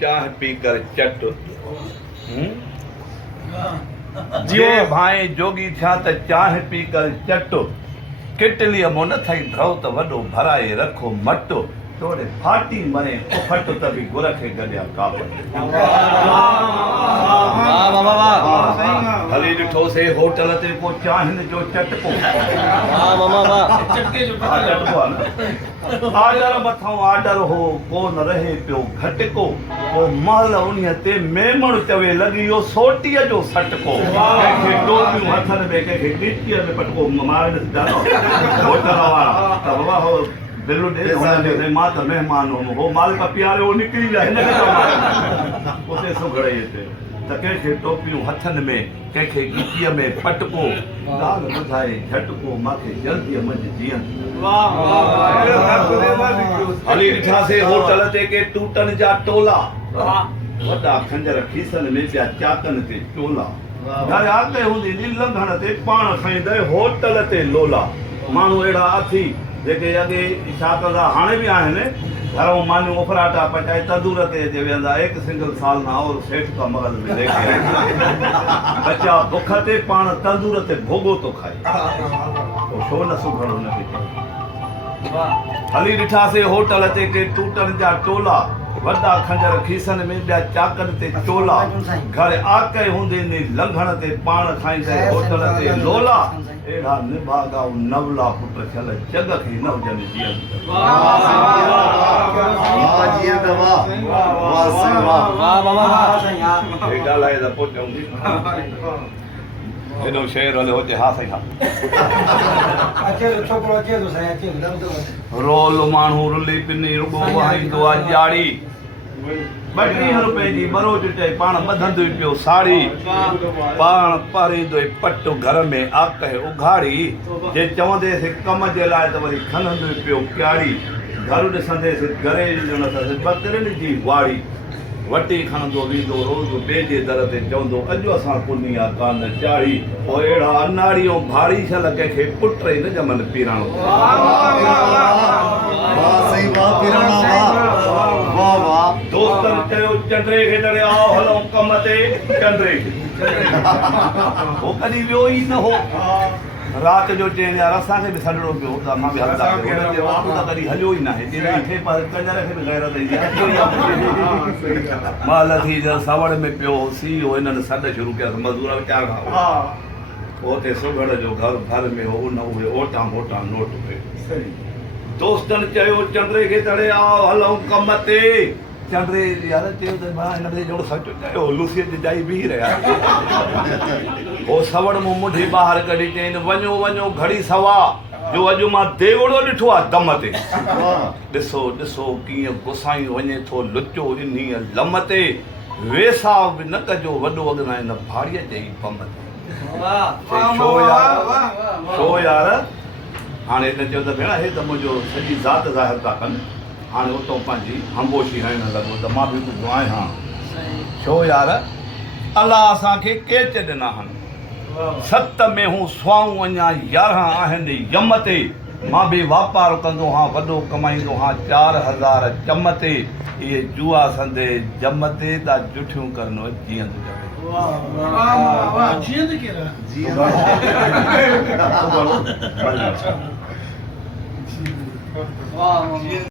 चाह पी कर चट जे भाई जोगी थिया त चाह पी कर चट किटलीअ मो न थई ध्रव त वॾो भराए रखो मट तोड़े फाटी मरे उफट त बि गुर खे गॾिया काप हली ॾिठोसीं होटल ते को चाहिनि जो चटको आर्डर मथां आर्डर हो कोन रहे पियो घटको ओ महल उन्हीअ ते मेमण चवे लॻी वियो सोटीअ जो सटको कंहिंखे टोपियूं हथनि में कंहिंखे गिचीअ में पटको मारे होटल वारा त बाबा हो दिलु ॾे मां त महिमान हो मालिक पीआरियो निकिरी विया हिन खे उते सुघड़े ते त कंहिंखे टोपियूं हथनि में कंहिंखे गिचीअ में पटको ॻाल्हि ॿुधाए झटको मूंखे जल्दीअ मंझि जीअं हली ॾिठासीं होटल ते के टूटनि जा टोला वॾा खंजर खीसनि में पिया चाकनि ते चोला घर आगे हूंदी नी लंघण ते पाण खईंदे होटल ते लोला माण्हू अहिड़ा अथी जेके अॻे छा कंदा हाणे बि आहिनि घरों मानियूं उफराटा पचाए तंदूर ते अचे वेहंदा एक सिंगल साल ना और सेठ का मगल में लेके बच्चा बुख ते पाण तंदूर ते भोगो तो खाए छो न सुघड़ो न हली ॾिठासीं होटल ते के टूटनि जा टोला वॾा खंजर खीसनि में ॿिया चाकनि ते चोला घर आके हूंदे नी लंघण ते पाण खाईंदे होटल ते लोला अहिड़ा निभागा नवला पुट थियल जग खे न हुजनि जीअं ॻाल्हाए त पोइ चवंदी हेॾो शेर हलियो हुजे हा साईं रोल माण्हू रुली पिनी रुगो वहाईंदो आहे ॼाड़ी 32 रुपए जी बरोज चई पाण ॿधंदो पियो साड़ी पाण पारींदो पटु घर में आके उघाड़ी जे चवंदेसि कम जे लाइ त वरी खणंदो पियो क्याड़ी घर ॾिसंदेसि घरे बकरियुनि जी वाड़ी वटी खणंदो वेंदो रोज़ ॿिए जे दर ते चवंदो अॼु असां पुनिया कान चाढ़ी पोइ अहिड़ा अनाड़ियूं भाड़ी छल कंहिंखे पुट ई न ॼमनि पीराणो दोस्तनि चयो चंड्रे खे तड़े आओ हलूं कम ते चंड्रे खे हो कॾहिं वियो ई न हो राति जो चईं यार असांखे बि सॾिणो पियो त मां बि हलंदा कॾहिं हलियो ई न आहे कंजर खे बि गैरत ईंदी मां लथी सवड़ में पियो सी हो हिननि सॾ शुरू कयासीं मज़दूर वीचारा उते सुघड़ जो घर में हो न उहे ओटा मोटा नोट पियो दोस्तनि चयो चंड्रे खे तड़े आओ हलूं कम ते चंड्रे यार चयो त मां हिन ते जहिड़ो सचो चयो लूसीअ जी जाई बीह रहिया हो सवड़ मूं मुंडी ॿाहिरि कढी चईं वञो वञो घड़ी सवा जो अॼु मां देवड़ो ॾिठो आहे दम ते ॾिसो ॾिसो कीअं गुसाई वञे थो लुचो इन्हीअ लम ते वेसाव बि न कजो वॾो अॻिना हिन भाड़ीअ चई बम ते छो यार हाणे हिन चयो त भेण हे त मुंहिंजो सॼी ज़ात ज़ाहिर था कनि हाणे उतां पंहिंजी हमबोशी हणणु लॻो त मां बि ॿुधो आहियां छो यार अलाह असांखे केच ॾिना आहिनि 7 में हूं स्वाऊं अञा 11 आहिनि यम ते मां बि वापारु कंदो हा वॾो कमाईंदो हा 4000 चम ते इहे जुआ संदे जम ते त जुठियूं करनो जीअं जीअं